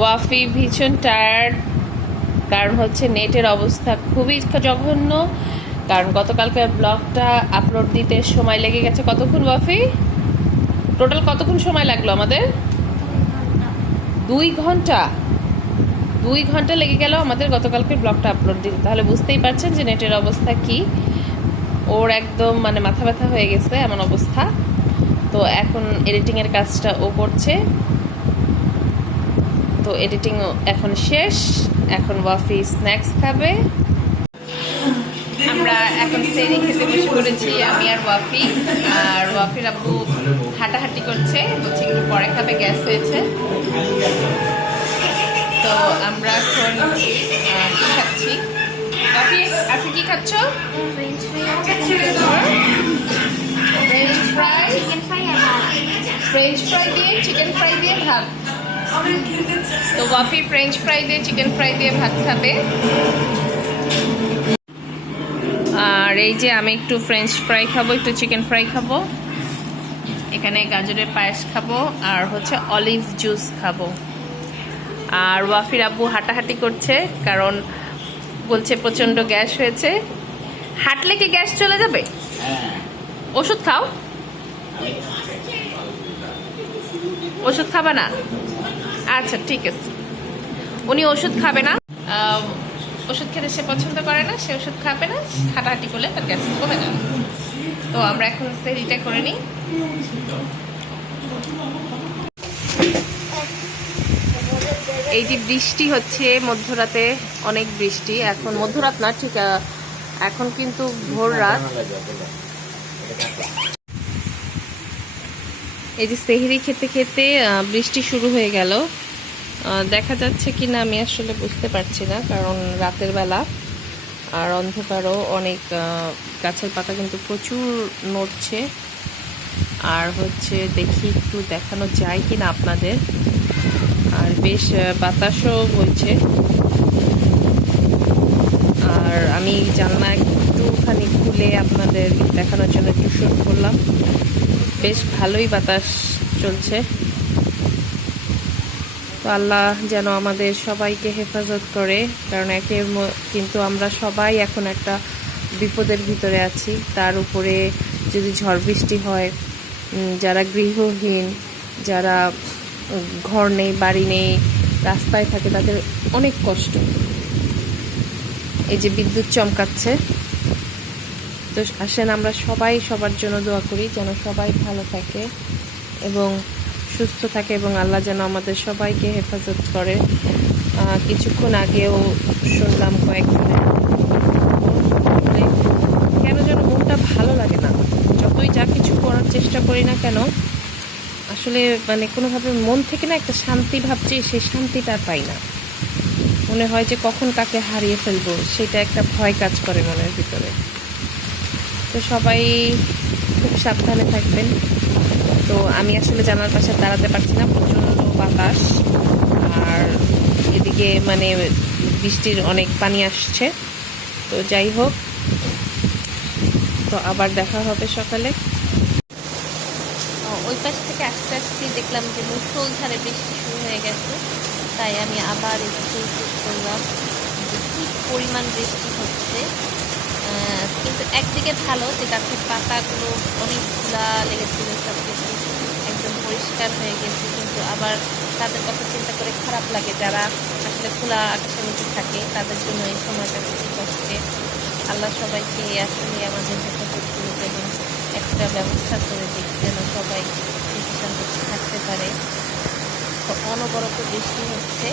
ওয়াফি ভীষণ টায়ার্ড, কারণ হচ্ছে নেটের অবস্থা খুবই জঘন্য। কারণ গতকালকে ব্লগটা আপলোড দিতে সময় লেগে গেছে কতক্ষণ ওয়াফি? টোটাল কতক্ষণ সময় লাগলো আমাদের? 2 ঘন্টা। 2 ঘন্টা লেগে গেল আমাদের গতকালকে ব্লগটা আপলোড দিতে। তাহলে বুঝতেই পারছেন যে নেটের অবস্থা কি। ওর একদম মানে মাথা ব্যথা হয়ে গেছে এমন অবস্থা। তো এখন এডিটিংয়ের কাজটা ও করছে। তো এডিটিং এখন শেষ। এখন ওয়াফি স্ন্যাক্স খাবে। আমরা এখন সেরি খেতে বসে পড়েছি, আমি আর ওয়াফি। আর ওয়াফির আব্বু হাঁটাহাঁটি করছে, বলছে একটু পরে খাবে, গ্যাস হয়েছে। তো আমরা এখন কি খাচ্ছি? ওয়াফি আজকে কি খাচ্ছ? ফ্রেঞ্চ ফ্রাই দিয়ে চিকেন ফ্রাই দিয়ে ভাত। তো ওয়াফি ফ্রেঞ্চ ফ্রাই দিয়ে চিকেন ফ্রাই দিয়ে ভাত খাবে। আর এই যে আমি একটু ফ্রেঞ্চ ফ্রাই খাবো, একটু চিকেন ফ্রাই খাবো। এখানে গাজরের পায়েস খাবো আর হচ্ছে অলিভ জুস খাবো। আর ওয়াফির আব্বু হাঁটাহাঁটি করছে, কারণ বলছে প্রচন্ড গ্যাস হয়েছে। হাঁটলে কি গ্যাস চলে যাবে? ওষুধ খাও। ওষুধ খাবে না? আচ্ছা ঠিক আছে, উনি ওষুধ খাবে না। ওষুধ খেতে সে পছন্দ করে না, সে ওষুধ খাবে না। হাঁটাহাঁটি করলে তার গ্যাস কমে যাবে। তো আমরা এখন সেরিটা করে নিই। এই যে বৃষ্টি হচ্ছে মধ্যরাতে, অনেক বৃষ্টি। এখন মধ্যরাত না, ঠিক এখন কিন্তু ভোর রাত। এই যে সেহরি খেতে খেতে বৃষ্টি শুরু হয়ে গেল। দেখা যাচ্ছে কি না আমি আসলে বুঝতে পারছি না, কারণ রাতের বেলা আর অন্ধকারও অনেক। গাছের পাতা কিন্তু প্রচুর নড়ছে। আর হচ্ছে দেখি একটু দেখানো যায় কি না আপনাদের। আর বেশ বাতাসও বইছে। আর আমি জানলা একটুখানি খুলে আপনাদের দেখানোর জন্য একটু শুট করলাম। বেশ ভালোই বাতাস চলছে। তো আল্লাহ যেন আমাদের সবাইকে হেফাজত করে, কারণ কিন্তু আমরা সবাই এখন একটা বিপদের ভিতরে আছি। তার উপরে যদি ঝড় বৃষ্টি হয়, যারা গৃহহীন, যারা ঘর নেই, বাড়ি নেই, রাস্তায় থাকে, তাদের অনেক কষ্ট। এই যে বিদ্যুৎ চমকাচ্ছে। তো আসেন আমরা সবাই সবার জন্য দোয়া করি, যেন সবাই ভালো থাকে এবং সুস্থ থাকে, এবং আল্লাহ যেন আমাদের সবাইকে হেফাজত করে। কিছুক্ষণ আগেও শুনলাম কয়েকজনের কেন যেন মনটা ভালো লাগে না। যতই যা কিছু করার চেষ্টা করি না কেন, আসলে মানে কোনোভাবে মন থেকে না একটা শান্তি ভাবছি, সেই শান্তিটা পাই না। মনে হয় যে কখন কাকে হারিয়ে ফেলবো, সেটা একটা ভয় কাজ করে মনের ভিতরে। তো সবাই খুব সাবধানে থাকবেন। তো আমি আসলে জানার পাশে দাঁড়াতে পারছি না, প্রচণ্ড বাতাস। আর এদিকে মানে বৃষ্টির অনেক পানি আসছে। তো যাই হোক, তো আবার দেখা হবে সকালে। ওই পাশ থেকে আস্তে আস্তে দেখলাম যে মুষলধারে বৃষ্টি শুরু হয়ে গেছে। তাই আমি আবার একটু করলাম যে কী পরিমাণ বৃষ্টি হচ্ছে। কিন্তু একদিকে ভালো যে গাছের পাতাগুলো অনেক ধুলা লেগেছিল, সব কিছু একদম পরিষ্কার হয়ে গেছে। কিন্তু আবার তাদের কথা চিন্তা করে খারাপ লাগে, যারা আসলে খোলা আকাশের নিচে থাকে, তাদের জন্য এই সময়টা খুবই কষ্টে। আল্লাহ সবাইকে আসলে আমাদের হেফাজত করুক এবং একটা ব্যবস্থা করে দিক যেন সবাই শান্তিতে থাকতে পারে। তো অনবরত বৃষ্টি হচ্ছে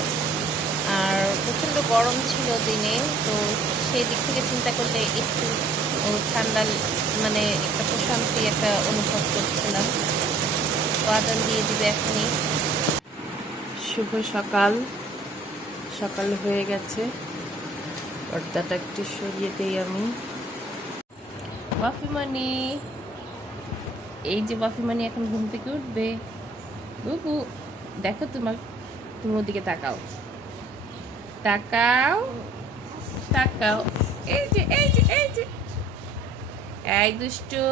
আর প্রচণ্ড গরম ছিল দিনে। তো সেই দিক থেকে চিন্তা করলে একটু ঠান্ডা মানে একটা প্রশান্তি একটা অনুভব করছিলাম। তো আজান দিয়ে দিবে এখনই। শুভ সকাল। সকাল হয়ে গেছে, পর্দাটা একটু সরিয়ে দিই আমি। বাফিমানি, এই যে বাফিমানি এখন ঘুম থেকে উঠবে। বুবু দেখো, তুমি ওদিকে তাকাও, তাকাও, তাকাও। এই যে এই যে এই যে এই দুষ্টু।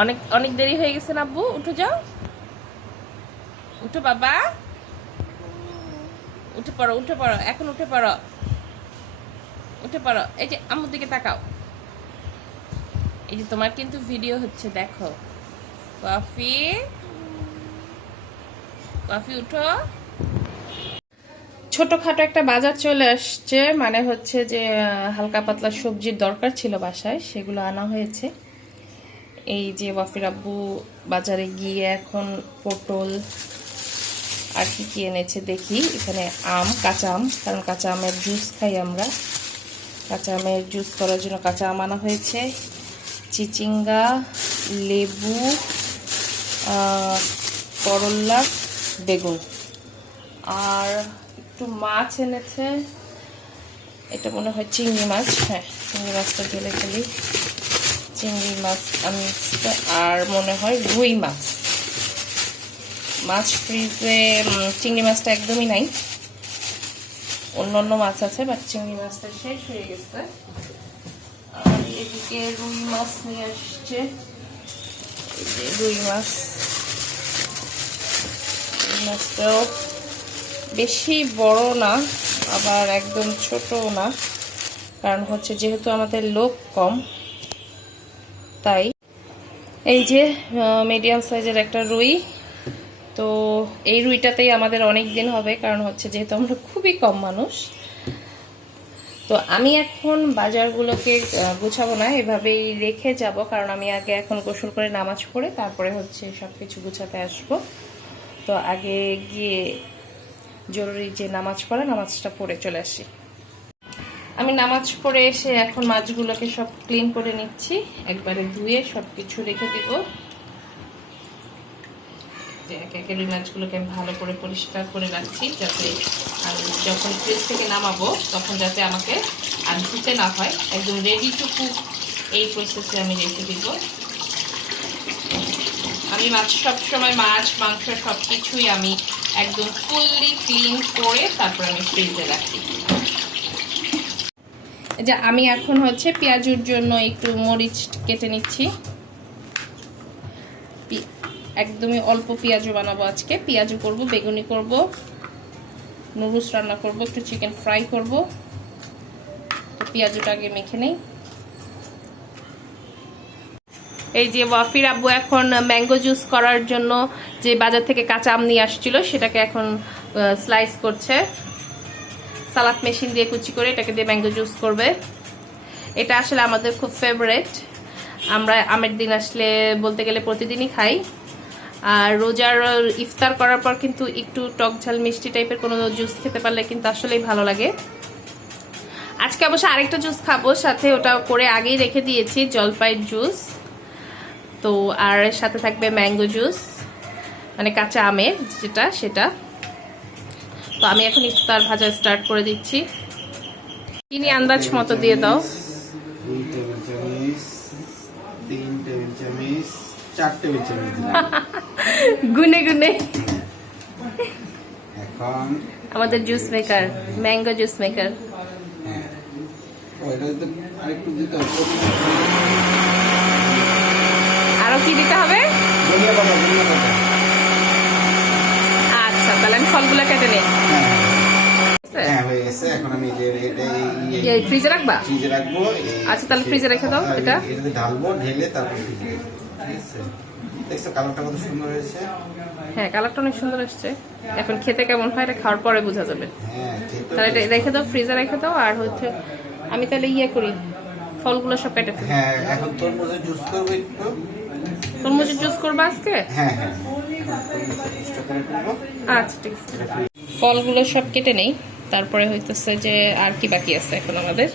অনেক অনেক দেরি হয়ে গেছে না আব্বু, উঠে যাও, উঠো বাবা, উঠে পড়ো, উঠে পড়ো, এখন উঠে পড়ো, উঠে পড়ো। এই যে আম্মুর দিকে তাকাও, এই যে তোমার কিন্তু ভিডিও হচ্ছে, দেখো। কফি, কফি উঠো। ছোটখাটো একটা বাজার চলে আসছে, মানে হচ্ছে যে হালকা পাতলা সবজির দরকার ছিল বাসায়, সেগুলো আনা হয়েছে। এই যে ওয়াফির আব্বু বাজারে গিয়ে এখন পটল আর কি কি এনেছে দেখি। এখানে আম, কাঁচা আম, কারণ কাঁচা আমের জুস খাই আমরা। কাঁচা আমের জুস করার জন্য কাঁচা আম আনা হয়েছে, চিচিঙ্গা, লেবু, করল্লা, বেগুন, আর একটু মাছ এনেছে। এটা মনে হয় চিংড়ি মাছ, হ্যাঁ চিংড়ি মাছটা ঢেলে ফেলি। চিংড়ি মাছ আনছে, আর মনে হয় রুই মাছ। মাছ ফ্রিজে চিংড়ি মাছটা একদমই নাই, অন্য মাছ আছে, বাট চিংড়ি মাছটা শেষ হয়ে গেছে। আর এদিকে রুই মাছ নিয়ে আসছে, রুই মাছ। রুই মাছটাও বেশি বড় না, আবার একদম ছোটও না, কারণ হচ্ছে যেহেতু আমাদের লোক কম, তাই। এই যে মিডিয়াম সাইজের একটা রুই। তো এই রুইটাতেই আমাদের অনেক দিন হবে, কারণ হচ্ছে যেহেতু আমরা খুবই কম মানুষ। তো আমি এখন বাজারগুলোকে গুছাবো না, এভাবেই রেখে যাব, কারণ আমি আগে এখন গোসল করে নামাজ পড়ে তারপরে হচ্ছে সব কিছু গুছাতে আসবো। তো আগে গিয়ে জরুরি যে নামাজ পড়া, নামাজটা পড়ে চলে আসি। আমি নামাজ পড়ে এসে এখন মাছগুলোকে সব ক্লিন করে নিচ্ছি, একবারে ধুয়ে সব কিছু রেখে দিব। এক একে রুই মাছগুলোকে আমি ভালো করে পরিষ্কার করে রাখছি, যাতে আমি যখন ফ্রিজ থেকে নামাবো তখন যাতে আমাকে আর ধুতে না হয়। একদম রেডি টু কুক এই প্রসেসে আমি রেখে দিব। আমি মাছ সবসময়, মাছ মাংস সব কিছুই আমি একদম ফুললি ক্লিন করে তারপর আমি ফ্রিজে রাখি। যে আমি এখন হচ্ছে পেঁয়াজুর জন্য একটু মরিচ কেটে নিচ্ছি। একদমই অল্প পেঁয়াজও বানাবো আজকে, পেঁয়াজও করব, বেগুনি করব, নুডলস রান্না করব, একটু চিকেন ফ্রাই করব। তো পেঁয়াজটা আগে মেখে নেই। এই যে ওয়াফির আব্বু এখন ম্যাঙ্গো জুস করার জন্য যে বাজার থেকে কাঁচা আম নিয়ে আসছিল সেটাকে এখন স্লাইস করছে, সালাদ মেশিন দিয়ে কুচি করে এটাকে দিয়ে ম্যাঙ্গো জুস করবে। এটা আসলে আমাদের খুব ফেভারিট, আমরা আমের দিন আসলে বলতে গেলে প্রতিদিনই খাই। আর রোজার ইফতার করার পর কিন্তু একটু টক ঝাল মিষ্টি টাইপের কোনো জুস খেতে পারলে কিন্তু আসলেই ভালো লাগে। আজকে অবশ্য আরেকটা জুস খাবো সাথে, ওটা করে আগেই রেখে দিয়েছি, জলপাইয়ের জুস। তো আর সাথে থাকবে ম্যাঙ্গো জুস, মানে কাঁচা আমের যেটা, সেটা। তো আমি এখন ইফতার ভাজা স্টার্ট করে দিচ্ছি। চিনি আন্দাজ মতো দিয়ে দাও। 2 টেবিল চামচ, 3 টেবিল চামচ, 4 টেবিল চামচ গুনে গুনে। এখন আমাদের juice maker, mango juice maker. হ্যাঁ, ওইটা তো আরেকটু দিতে হবে। আরো কি দিতে হবে? ধনিয়া পাতা, ধনিয়া পাতা। আচ্ছা, তাহলে আমি ফলগুলো কেটে নিই। হ্যাঁ হয়ে গেছে। এখন আমি যে এটা এই ফ্রিজে রাখবা? ফ্রিজে রাখবো। আচ্ছা, তাহলে ফ্রিজে রেখে দাও এটা। এটাতে ঢালবো, ঢেলে তারপর ফ্রিজে রাখবো। ঠিক আছে? দেখছো কালারটা কত সুন্দর হয়েছে? হ্যাঁ, কালারটা অনেক সুন্দর আসছে। এখন খেতে কেমন হয় এটা খাওয়ার পরে বোঝা যাবে। হ্যাঁ, তাহলে এটা রেখে দাও, ফ্রিজে রেখে দাও। আর হচ্ছে আমি তাহলে ইয়ে করি, ফলগুলো সব কেটে ফেলি। হ্যাঁ, এখন তরমুজের জুস করবো একটু। তরমুজের জুস করবা আজকে? হ্যাঁ হ্যাঁ, তরমুজের জুসটা করে ফেলবো। আচ্ছা, ঠিক আছে। ফলগুলো সব কেটে নেই, তারপরে হইতেছে যে আর কি বাকি আছে এখন আমাদের।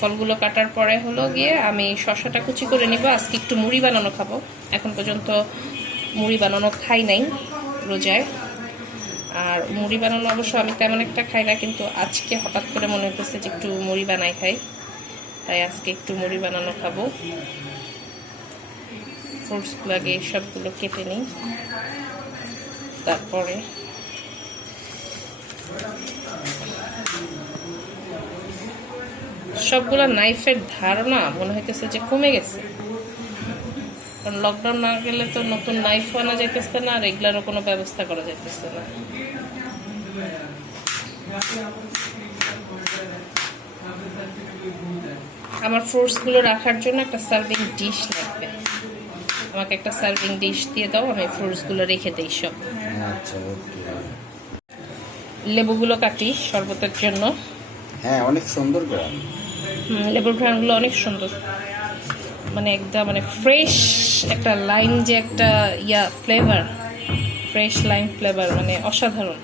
ফলগুলো কাটার পরে হলো গিয়ে আমি শসাটা কুচি করে নিব। আজকে একটু মুড়ি বানানো খাবো, এখন পর্যন্ত মুড়ি বানানো খাই নাই রোজায়। আর মুড়ি বানানো অবশ্য আমি তেমন একটা খাই না, কিন্তু আজকে হঠাৎ করে মনে হতেছে যে একটু মুড়ি বানাই খাই, তাই আজকে একটু মুড়ি বানানো খাবো। ফ্রুটসগুলো আগে সবগুলো কেটে নিই, তারপরে সবগুলো নাইফের ধারণা মনে হইতেছে যে কমে গেছে। কারণ লকডাউন না গেলে তো নতুন নাইফও আনা যাইতেছে না, আর এগুলারও কোনো ব্যবস্থা করা যাইতেছে না। আমার ফ্রুটসগুলো রাখার জন্য একটা সার্ভিং ডিশ লাগবে। আমাকে একটা সার্ভিং ডিশ দিয়ে দাও, আমি ফ্রুটসগুলো রেখে দিই সব। আচ্ছা ওকে। লেবুগুলো কাটি শরবতের জন্য। হ্যাঁ অনেক সুন্দর গ্রাম। লেবুর ঘ্রাণগুলো অনেক সুন্দর, মানে একদম মানে ফ্রেশ একটা লাইম, যে একটা ফ্লেভার, ফ্রেশ লাইম ফ্লেভার, মানে অসাধারণ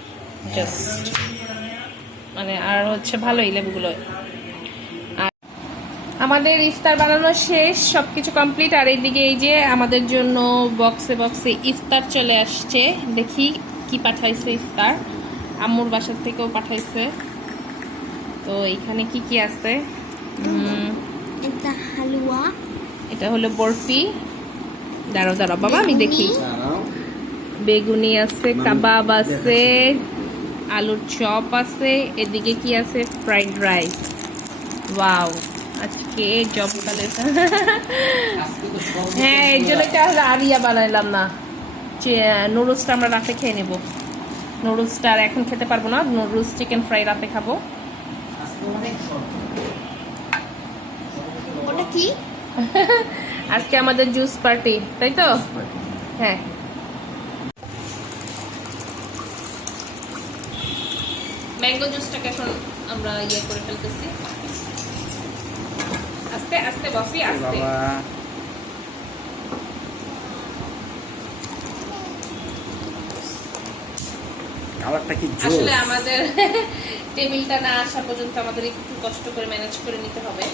জাস্ট। মানে আর হচ্ছে ভালোই লেবুগুলো। আর আমাদের ইফতার বানানো শেষ, সবকিছু কমপ্লিট। আর এইদিকে এই যে আমাদের জন্য বক্সে বক্সে ইফতার চলে আসছে। দেখি কি পাঠাইছে ইফতার, আম্মুর বাসার থেকেও পাঠাইছে। তো এখানে কি কি আছে? এটা হালুয়া, এটা হলো বরফি। দাঁড়াও দাঁড়াও বাবা আমি দেখি। বেগুনি আছে, কাবাব আছে, আলুর চপ আছে, এদিকে কি আছে? Fried rice. ওয়াও, আজকে জব কালে। হ্যাঁ এর জন্য আরিয়া বানাইলাম না, নুডলসটা আমরা রাতে খেয়ে নেব। নুডলসটা আর এখন খেতে পারবো না, নুডলস চিকেন ফ্রাই রাতে খাবো। ওটা কি? আজকে আমাদের জুস পার্টি, তাই তো? হ্যাঁ। ম্যাঙ্গো জুসটাকে এখন আমরা করে ফেলতেছি। আস্তে আস্তে বসি, আস্তে। কালারটা কি জোস। আসলে আমাদের টেবিলটা না আসা পর্যন্ত আমাদের একটু কষ্ট করে ম্যানেজ করে নিতে হবে।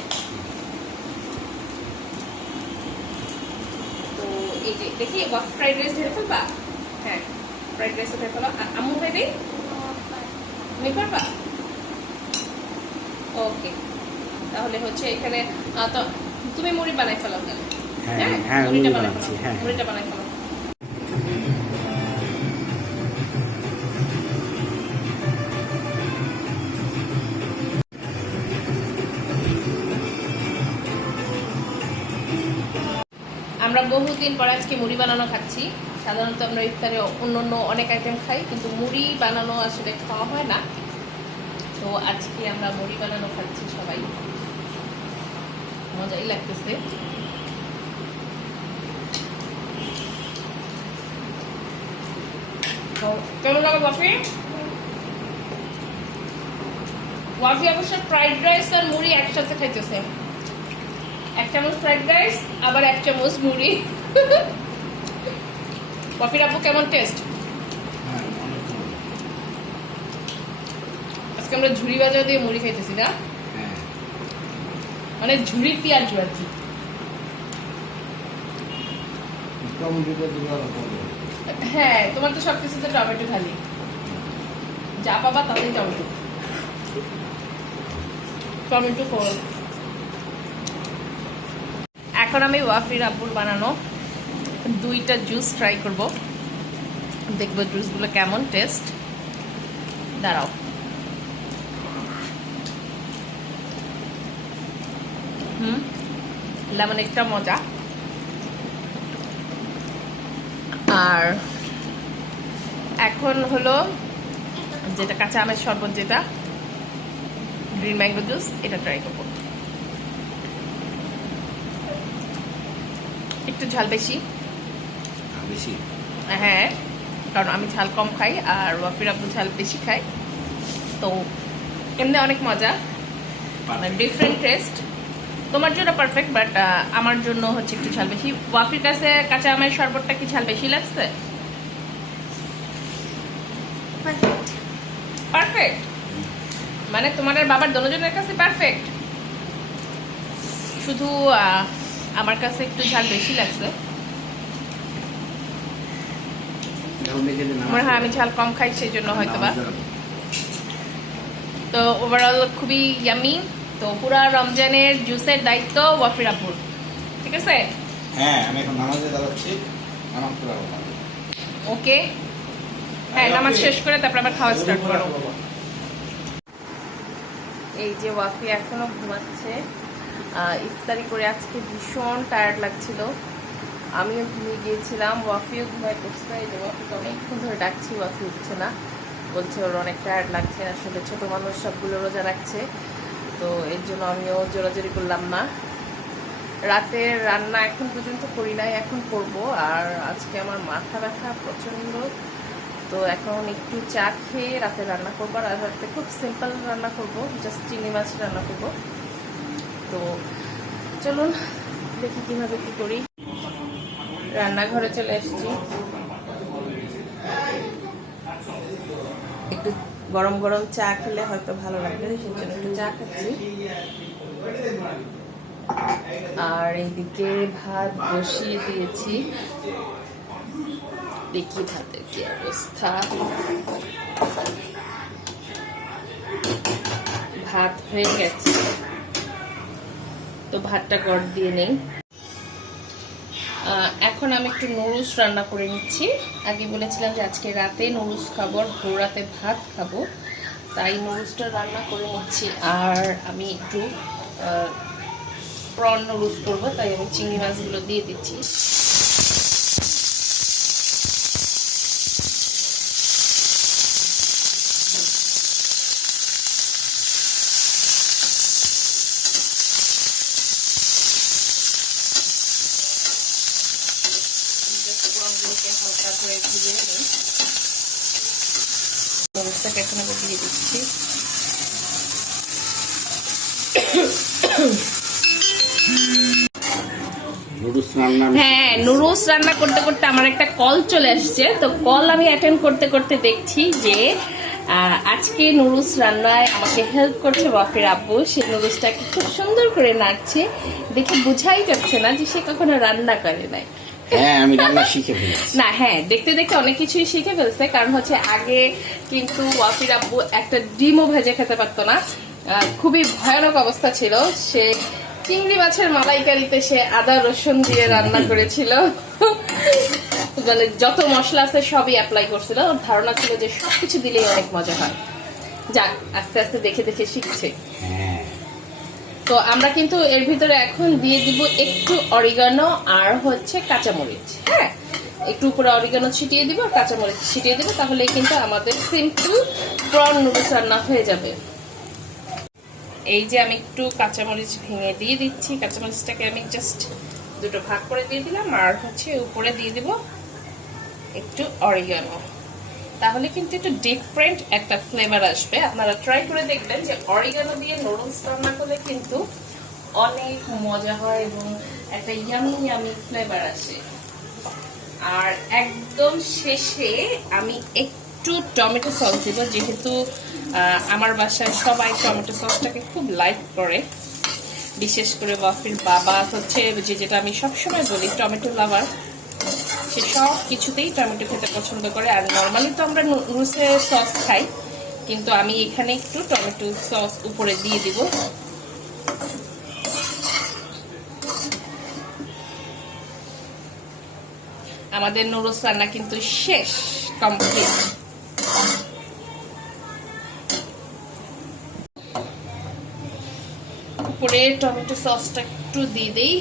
তো এই যে দেখি ফ্রাইড রাইস ঢেলে ফেলবা। হ্যাঁ ফ্রাইড রাইস ঢেলে ফেলো। আম্মু খাই দেই, তুমি পারবা? ওকে, তাহলে হচ্ছে এখানে তো তুমি মুড়ি বানাই ফেলাও তাহলে। হ্যাঁ মুড়িটা মুড়ি বানাই বানাচ্ছি। ফেলাও, হ্যাঁ মুড়িটা বানাই ফেলাও। আমরা বহুদিন পর আজকে মুড়ি বানানো খাচ্ছি। সাধারণত আমরা ইফতারে অন্য অনেক আইটেম খাই, কিন্তু মুড়ি বানানো আসলে খাওয়া হয় না। তো আজকে আমরা মুড়ি বানানো খাচ্ছি সবাই, মজাই লাগতেছে। কেমন লাগে ওয়াফি? ওয়াফি অবশ্য ফ্রাইড রাইস আর মুড়ি একসাথে খাইতেছে। এক চামচ ফ্রাইড রাইস আবার এক চামচ মুড়ি। ওয়াফির আপু কেমন টেস্ট? আজকে আমরা ঝুড়ি বাজার দিয়ে মুড়ি খাইতেছি না, মানে ঝুড়ি পেঁয়াজ বাজি। হ্যাঁ তোমার তো সবকিছুতে টমেটো খালি, যা পাবা তাতেই টমেটো। টমেটো ফল। এখন আমি ওয়াফির আব্বুর বানানো 2টা জুস ট্রাই করব, দেখবো জুসগুলো কেমন টেস্ট। দাঁড়াও, লেমনেডটা মজা। আর এখন হলো যেটা কাঁচা আমের শরবত, যেটা গ্রিন ম্যাঙ্গো জুস, এটা ট্রাই করবো। একটু ঝাল বেশি। হ্যাঁ কারণ আমি ঝাল কম খাই আর ওয়াফির আব্বু ঝাল বেশি খাই, তো এমনি অনেক মজা, ডিফারেন্ট টেস্ট। তোমার জন্য পারফেক্ট, বাট আমার জন্য হচ্ছে একটু ঝাল বেশি। ওয়াফির কাছে কাঁচা আমের শরবতটা কি ঝাল বেশি লাগছে? পারফেক্ট, মানে তোমার আর বাবার দুজনের কাছে পারফেক্ট, শুধু আমার কাছে একটু ঝাল বেশি লাগছে। হ্যাঁ আমি ঝাল কম খাই সেই জন্য হয়তো বা। তো ওভারঅল খুবই ইয়ামি। তো পুরা রমজানের জুসের দায়িত্ব ওয়াফির আপুর, ঠিক আছে? হ্যাঁ আমি এখন নামাজে দাঁড়াচ্ছি, নামাজ পড়া হবে। ওকে, হ্যাঁ নামাজ শেষ করে তারপর আবার খাওয়া স্টার্ট করো। এই যে ওয়াফি এখনো ঘুমাচ্ছে। ইফতারি করে আজকে ভীষণ টায়ার্ড লাগছিল, আমিও ঘুমিয়ে গিয়েছিলাম, ওয়াফিও ঘুমায় করছে। এই যে ওয়াফিকে অনেকক্ষণ ধরে ডাকছি, ওয়াফি উঠছে না, বলছে ওর অনেক টায়ার্ড লাগছে। আসলে ছোট মানুষ সবগুলো রোজা রাখছে, তো এর জন্য আমিও জোরাজোরি করলাম না। রাতের রান্না এখন পর্যন্ত করি নাই, এখন করব। আর আজকে আমার মাথা ব্যথা প্রচণ্ড, তো এখন একটু চা খেয়ে রাতে রান্না করবো। আর রাতে খুব সিম্পল রান্না করব, জাস্ট চিংড়ি মাছ রান্না করব। তো চলুন দেখি কিভাবে কি করি। রান্নাঘরে চলে এসেছি, একটু গরম গরম চা খেলে হয়তো ভালো লাগবে, সেই জন্য একটু চা খাচ্ছি। আর এইদিকে ভাত বসিয়ে দিয়েছি, দেখি ভাতের কি অবস্থা। ভাত হয়ে গেছে, তো ভাতটা গড় দিয়ে নেই। এখন আমি একটু নুডলস রান্না করে নিচ্ছি। আগে বলেছিলাম যে আজকে রাতে নুডলস খাবো, আর ভোর রাতে ভাত খাবো, তাই নুডলসটা রান্না করে নিচ্ছি। আর আমি একটু প্রন নুডলস করবো, তাই আমি চিংড়ি মাছগুলো দিয়ে দিচ্ছি। হালকা করে ভেজে নিই, নুডলসটাকে এখন আবার দিয়ে দিচ্ছি। হ্যাঁ, নুডলস রান্না করতে করতে আমার একটা কল চলে আসছে, তো কল আমি অ্যাটেন্ড করতে করতে দেখছি যে আজকে নুডলস রান্নায় আমাকে হেল্প করছে ওয়াফির আব্বু। সে নুডলসটাকে খুব সুন্দর করে নাড়ছে, দেখে বোঝাই যাচ্ছে না যে সে কখনো রান্না করে নাই। হ্যাঁ, আমি রান্না শিখে ফেলেছি। না, হ্যাঁ, দেখতে দেখতে অনেক কিছুই শিখে ফেলছে। কারণ হচ্ছে আগে কিন্তু ওয়াফির আব্বু একটা ডিমও ভেজে খেতে পারতো না, খুবই ভয়ানক অবস্থা ছিল। সে চিংড়ি মাছের মালাইকারিতে সে আদা রসুন দিয়ে রান্না করেছিল, মানে যত মশলা আছে সবই অ্যাপ্লাই করছিল। ওর ধারণা ছিল যে সবকিছু দিলেই অনেক মজা হয়। যাক, আস্তে আস্তে দেখে দেখে শিখছে। তো আমরা কিন্তু এর ভিতরে এখন দিয়ে দিব একটু অরিগানো আর হচ্ছে কাঁচামরিচ। হ্যাঁ, একটু উপরে অরিগানো ছিটিয়ে দিব আর কাঁচামরিচ ছিটিয়ে দিব, তাহলে কিন্তু আমাদের সিম্পল প্রন নুডলস রান্না হয়ে যাবে। এই যে আমি একটু কাঁচামরিচ ভেঙে দিয়ে দিচ্ছি, কাঁচামরিচটাকে আমি জাস্ট দুটো ভাগ করে দিয়ে দিলাম, আর হচ্ছে উপরে দিয়ে দিব একটু অরিগানো, তাহলে কিন্তু একটু ডিফারেন্ট একটা ফ্লেভার আসবে। আপনারা ট্রাই করে দেখবেন যে অরিগানো দিয়ে নুডলস রান্না করলে কিন্তু অনেক মজা হয় এবং একটা ইয়ামি ইয়ামি ফ্লেভার আসে। আর একদম শেষে আমি একটু টমেটো সস দিব, যেহেতু আমার বাসায় সবাই টমেটো সসটাকে খুব লাইক করে, বিশেষ করে ওয়াফির বাবা হচ্ছে যেটা আমি সবসময় বলি টমেটো লাভার, সে সব কিছুতেই টমেটো খেতে পছন্দ করে। আর নর্মালি তো আমরা নুডলসে সস খাই, কিন্তু আমি এখানে একটু টমেটো সস উপরে দিয়ে দিব। আমাদের নুডলস রান্না কিন্তু শেষ, কমপ্লিট। উপরে টমেটো সসটা একটু দিয়ে দেই।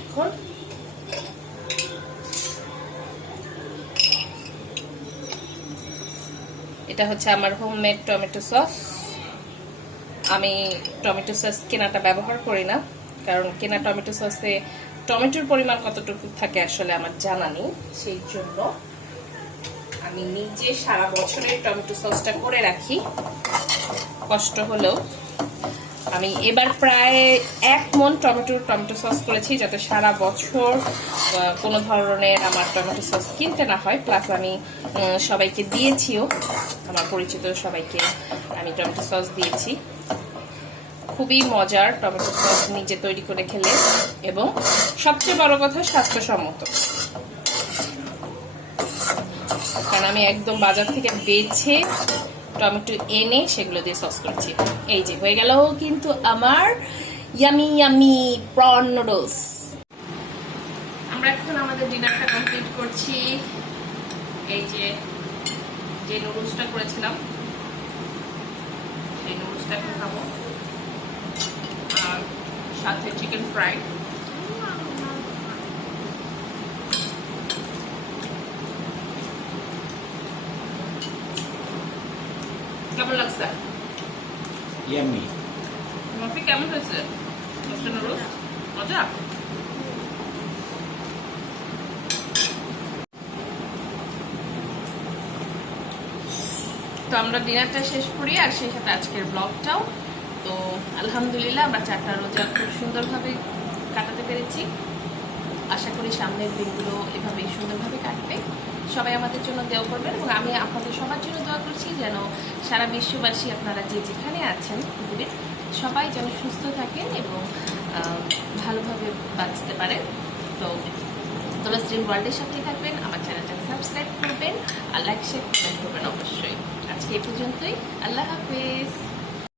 এখন এটা হচ্ছে আমার হোমমেড টমেটো সস। আমি টমেটো সস কেনাটা ব্যবহার করি না, কারণ কেনা টমেটো সসে টমেটোর পরিমাণ কতটুকু থাকে আসলে আমার জানা নেই, সেই জন্য আমি নিজে সারা বছরের টমেটো সসটা করে রাখি, কষ্ট হলেও। আমি এবার প্রায় 1 মণ টমেটো সস করেছি, যাতে সারা বছর কোনো ধরনের আমার টমেটো সস কিনতে না হয়। প্লাস আমি সবাইকে দিয়েছিও, আমার পরিচিত সবাইকে আমি টমেটো সস দিয়েছি। খুবই মজার টমেটো সস নিজে তৈরি করে খেলে, এবং সবচেয়ে বড় কথা স্বাস্থ্যসম্মত, কারণ আমি একদম বাজার থেকে বেছে টমেটো এনে সেগুলো দিয়ে সস করেছি। এই যে হয়ে গেল কিন্তু আমার ইয়ামি ইয়ামি প্রন নুডলস। আমরা এখন আমাদের ডিনারটা কমপ্লিট করছি। এই যে নুডলসটা করেছিলাম সেই নুডলসটা এখন খাবো, আর সাথে চিকেন ফ্রাই। কেমন লাগছে? ইয়াম্মি। মাফি কেমন হয়েছে? মিস্টার নুডলস মজা? তো আমরা ডিনারটা শেষ করি আর সেই সাথে আজকের ব্লগটাও। তো আলহামদুলিল্লাহ আমরা 4টা রোজা খুব সুন্দরভাবে কাটাতে পেরেছি। আশা করি সামনের দিনগুলো এভাবেই সুন্দরভাবে কাটবে। সবাই আমাদের জন্য দোয়া করবেন এবং আমি আপনাদের সবার জন্য দোয়া করছি যেন সারা বিশ্ববাসী আপনারা যে যেখানে আছেন পৃথিবীতে সবাই যেন সুস্থ থাকেন এবং ভালোভাবে বাঁচতে পারেন। তো তোলা স্ট্রিম ওয়ার্ল্ডের সাথেই থাকবেন, আমার চ্যানেলটা সাবস্ক্রাইব করবেন আর লাইক শেয়ার কমেন্ট করবেন অবশ্যই। আজকে এই পর্যন্তই, আল্লাহ হাফেজ।